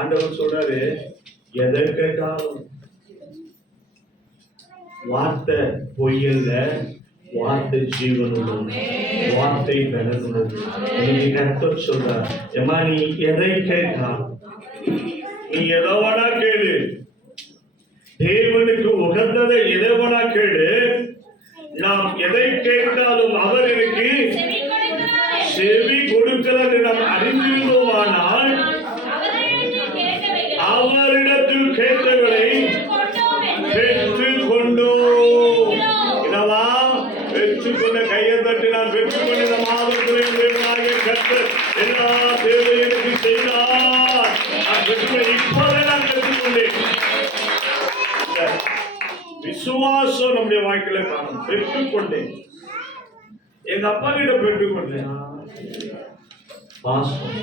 ஆண்டவர் சொல்றாரு, எதை கேட்டாலும் வார்த்தை பொய்யல்ல, வார்த்தை ஜீவனுள்ளது, வார்த்தை பலனுள்ளது. இன்னைக்கு கர்த்தர் சொல்றார், ஏம்மா நீ எதை கேட்டாலும், நீ எதை வேணா கேளு, தேவனுக்கு உகந்ததை எதை வேணா கேளு. நாம் எதை கேட்டாலும் அவர் எனக்கு செவி கொடுக்கிறார் நாம் அறிந்திருந்தோமானால் அவரிடத்தில் கேட்டவரை பெற்றுக் கொண்டோம். இதவா பெற்றுக்கொண்ட கையை தட்டி நான் பெற்றுக்கொண்ட இந்த மாதத்துறையின் தேவனாகிய கர்த்தர் எல்லா தேவையும் எனக்கு செய்தார். நான் பெற்றுக்கொண்டேன், இப்போதே நான் பெற்றுக்கொண்டேன். விசுவாசம் நம்முடைய வாழ்க்கையில காணும். பெற்றுக்கொண்டேன், எங்க அப்பா கிட்ட பெற்றுக்கொண்டேன். பாசம்